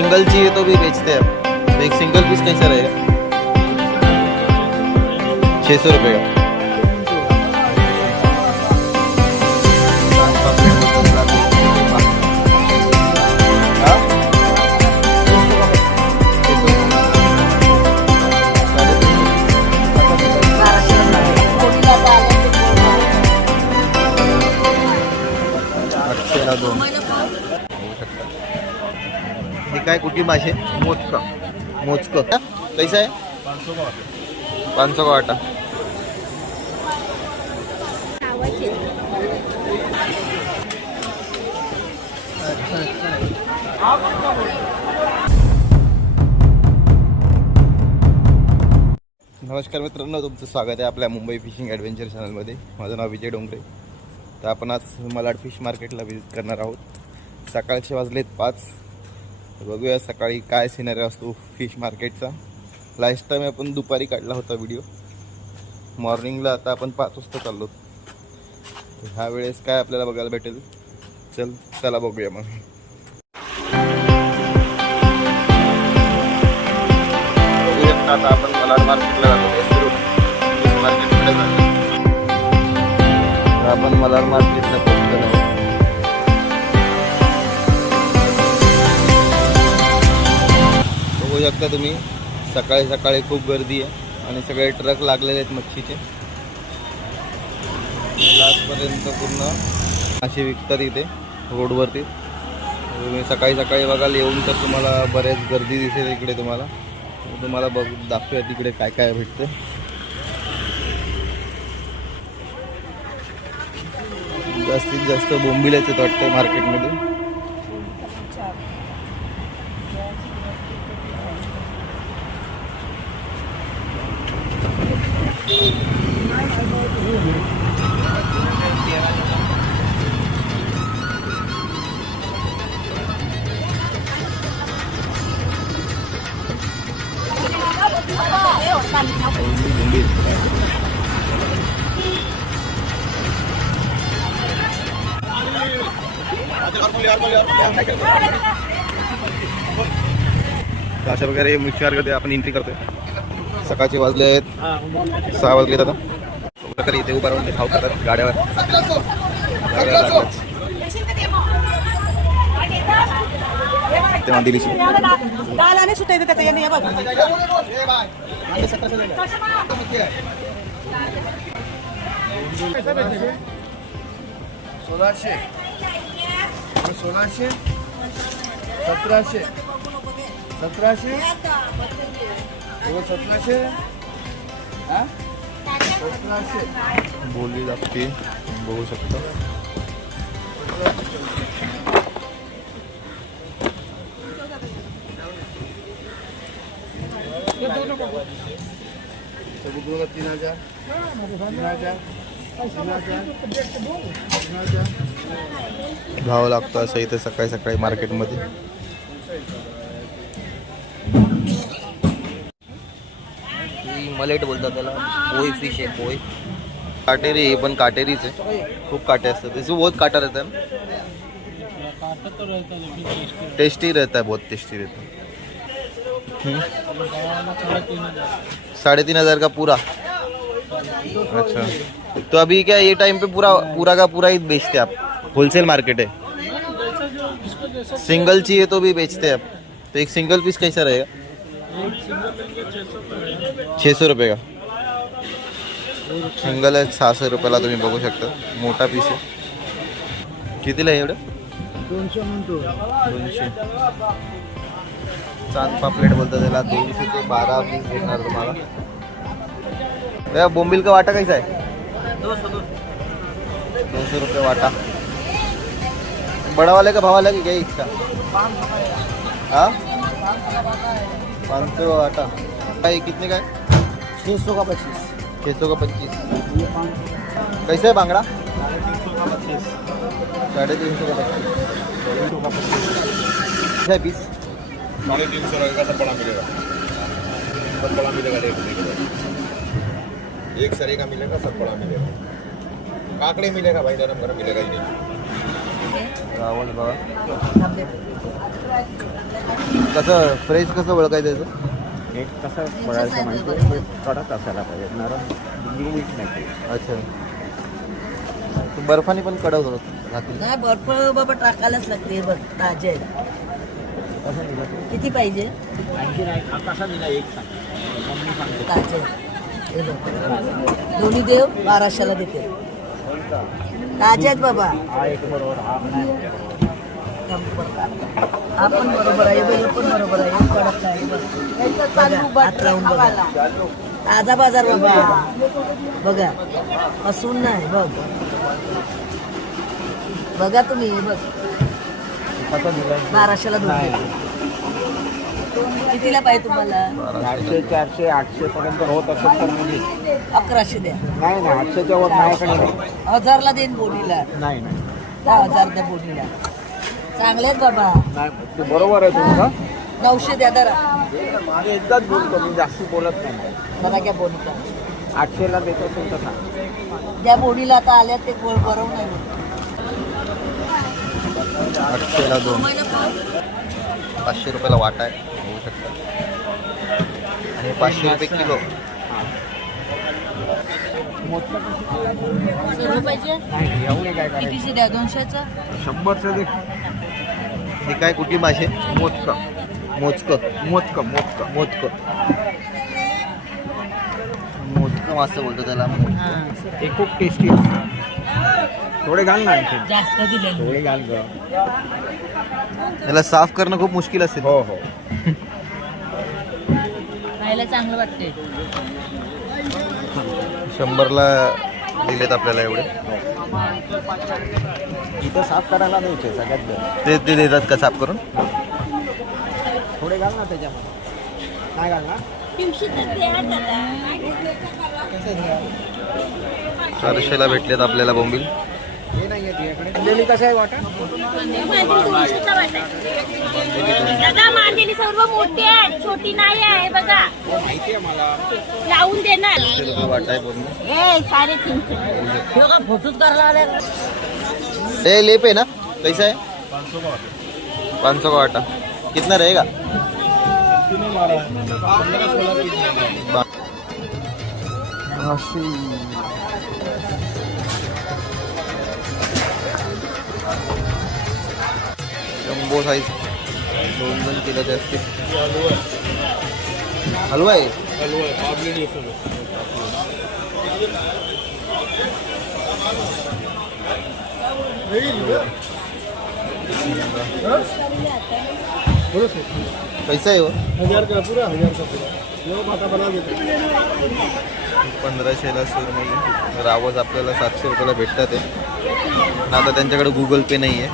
Single चाहिए तो भी बेचते. हैं तो एक सिंगल पीस कैसा रहेगा छः सौ रुपये का? कुठली मासे? मोजका. मोजक. कैसा आहे? पाच का वाटा नमस्कार मित्रांनो तुमचं स्वागत आहे आपल्या मुंबई फिशिंग ॲडव्हेंचर चॅनलमध्ये. माझं नाव विजय डोंगरे. तर आपण आज मलाड फिश मार्केटला व्हिजिट करणार आहोत. सकाळचे वाजलेत पाच. बघूया सकाळी काय सिनारी असतो फिश मार्केटचा लास्ट टाईम आपण दुपारी काढला होता व्हिडिओ मॉर्निंगला आता आपण पाच वाजता चाललो. ह्या वेळेस काय आपल्याला बघायला भेटेल? चल चला बघूया मग. आता आपण मलाड मार्केटला जातो. फिश मार्केटकडे जातो आपण मलाड मार्केटला शकता तुम्ही. सकाळी सकाळी खूप गर्दी आहे आणि सगळे ट्रक लागलेले आहेत मच्छीचे. लास्टपर्यंत पूर्ण असे विकतात इथे रोडवरती. तुम्ही सकाळी सकाळी बघाल येऊन तर तुम्हाला बऱ्याच गर्दी दिसेल इकडे तुम्हाला. तुम्हाला बघ दाखवूया तिकडे काय काय भेटतं जास्तीत जास्त बोंबिलाच येत वाटतं मार्केटमध्ये. अशा प्रकारे मुख्य मार्केट आपण एंट्री करतोय. सकाळचे वाजले आहेत. सहा वाजले आता. प्रकारे इथे उभा राहून ते खाऊ करतात गाड्यावर. गाड्यावर लागतात. ते मांदिलीची दालाने सुटायचं त्याचं याने या बघ. सोळाशे. सोळाशे. सतराशे. सतराशे. हो, सतराशे. हा? सतराशे. बोलली लागते बघू शकता. तीन हजार तीन हजार भाव लागतो असं इथे सकाळी सकाळी मार्केटमध्ये. मलेट बोलतात त्याला पोई फिश आहे पोई काटेरी आहे पण काटेरीच आहे. खूप काटे असतात. इसमें बहुत काटा रहता है टेस्टी रहता है बहुत टेस्टी रहता है? साढ़े तीन हज़ार का पूरा। अच्छा। तो अभी क्या ये टाइम पे पूरा पूरा का पूरा ही बेचते हैं आप? होलसेल मार्केट है। सिंगल चाहिए तो भी बेचते हैं आप। तो एक सिंगल पीस कैसा रहेगा? छः सौ रुपये का। सिंगल आहे सहाशे रुपयाला तुम्ही बघू शकता मोठा पीस आहे कितीला आहे एवढं दोनशे म्हणतो दोनशे। चाँद पापलेट बोलतात त्याला दोनशे ते बारा पीस भेटणार तुम्हाला. बोंबिल का वाटा कैसा है दो सौ रुपये वाटा. बड़ा वाले का भाव अलग है क्या इसका हाँ? पाँच सौ वाटा. भाई कितने का है छः सौ का पच्चीस? छः सौ का पच्चीस? ये कैसे है बांगड़ा? तीन सौ का पच्चीस? साढ़े तीन सौ का पच्चीस? है पीस साढ़े तीन सौ का सब बड़ा मिलेगा? सब बड़ा मिलेगा रेट मिलेगा एक सरे का मिलेगा सब बड़ा मिलेगा। काकड़े मिलेगा भाई नरम गरम मिलेगा ही नहीं। रावण बघा कसं फ्रेश कसं ओळखायचं याचं एक कसं बघायचं माहिती कडक असायला पाहिजे. नरम गिरवीट नाही पाहिजे. अच्छा. बर्फाने पण कडक होत. राहतील नाही बर्फ बाबा टाकायलाच लागते. हे बघ ताजे आहेत. कसं किती पाहिजे? आणखी नाही कसा दिला? एक सांग. दोन्ही देव बाराशेला देते ताजे आहेत बाबा. हा एक बरोबर हा हा पण बरोबर आहे हे पण बरोबर आहे. हे कडक ताजा बाजार बाबा. बघा. हसून नाही बघ. बघा तुम्ही हे बघ बाराशेला दोन. कितीला पाहिजे तुम्हाला? चारशे चारशे आठशे पर्यंत होत असेल तर म्हणजे. अकराशे द्या. नाही नाही आठशेच्या वर माझ्याकडे नाही. हजारला देईन बोलीला नाही नाही. दहा हजार द्या बोलीला चांगले आहेत बाबा. नाही ते बरोबर आहे तुमचं. नऊशे द्या माझे एकदाच बोलतो मी जास्त बोलत नाही. बघा क्या बोलीचा आठशेला देत असेल तर सांग. ज्या बोलीला आता आल्या ते गोळ बरोबर नाही बोलत. आठशेला दोन. पाचशे रुपयाला वाटा आहे. होऊ शकता आणि पाचशे रुपये किलो. शंभरचं दे. हे काय कुठली मासे मोजकं मोजकं मोजकं मोजकं मोजकं मोजकं मासे बोलतो त्याला. हे. खूप टेस्टी थोडे घाल ना आणखी जास्त दिले. थोडे घाल ग. त्याला साफ करणं खूप मुश्किल असेल. हो हो. खायला चांगलं वाटते शंभरला दिलेत आपल्याला एवढे. इथं साफ करायला द्यायचे सगळ्यात बरं. ते ते देतात का साफ करून? थोडे घाल ना त्याच्यामध्ये. काय घाल ना. चारशेला भेटलेत आपल्याला बोंबील. आहे अंडेली कसं आहे वाटा? दादा मांदेली सर्व मोठी आहे छोटी नाही आहे बघा. माहिती आहे मला. लावून देणार आहे ए साडेतीनशे फोटोच करायला आल्या. ए लेप है ना? कैसा है पाँच सौ का वाटा. कितना रहेगा? जम्बो साईज दोन दोन किलोचे असतील हलवा आहे कैसा आहे हो हजार का पूरा हजार का पूरा. यो भाता बना देते पंधराशेला सुरमई रावस आपल्याला सातशे रुपयाला भेटतात आहे आता त्यांच्याकडे गुगल पे नाही आहे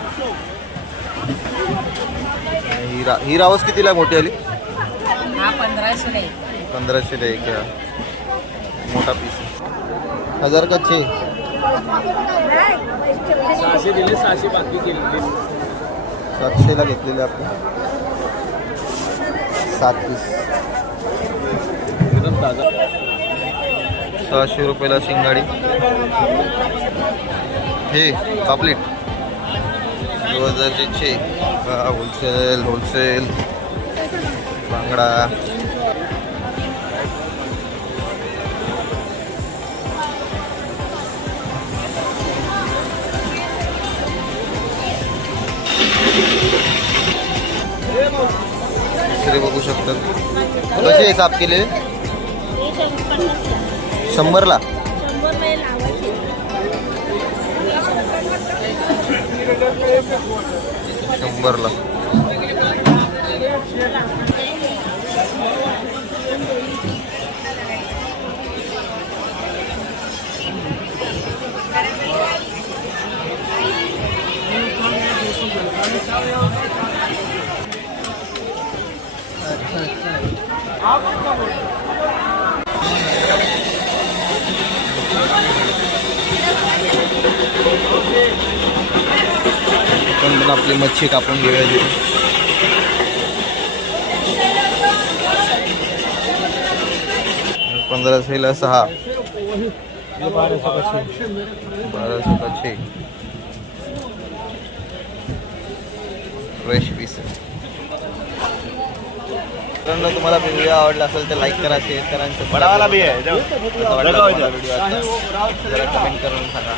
ही रा ही रावस कितीला मोठी आली? हा पंधराशे नाही पंधराशेला एक. मोठा पीस हजार का छे? सहाशे दिले सहाशे बाकी दिले सातशेला घेतलेले आपण सात पीस एकदम ताजा. सहाशे रुपयाला शिंगाडी. हे पापलेट दोन हजारचे छे होलसेल होलसेल बांगडा. दुसरे बघू शकतात. कसे आहे साफ केले शंभरला? शंभर वेळ लावायचे आपण पण आपली मच्छी कापून घेऊया तिथे पंधराशेला सहा. बाराशे छे फ्रेश पीस. मित्रांनो तुम्हाला व्हिडिओ आवडला असेल तर लाईक करा शेअर करा आणि व्हिडिओ जरा कमेंट करून सांगा.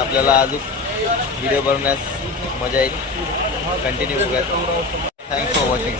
आपल्याला अजून વીડિયો પર મેં મજા આવી. Continue thanks for watching